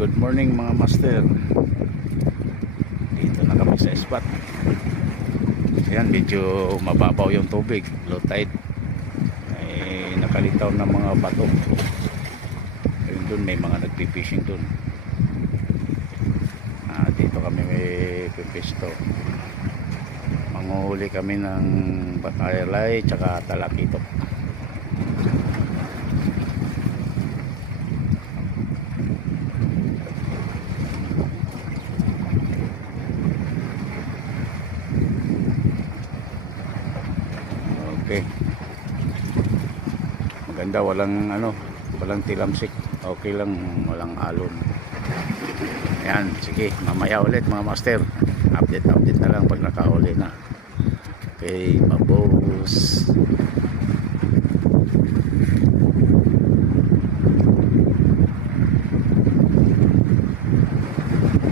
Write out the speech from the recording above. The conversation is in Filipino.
good morning mga master. Dito na kami sa spot. Ayan, medyo mababaw yung tubig, low tide. May nakalitaw na mga bato. Ayun dun, may mga nagpipishing dun. Dito kami may pipisto. Manguhuli kami ng batalay tsaka talakitok. Okay. Maganda, walang tilamsik. Okay lang, walang alon. Ayan, sige, mamaya ulit mga master. Update na lang pag nakahuli na. Okay, mabos.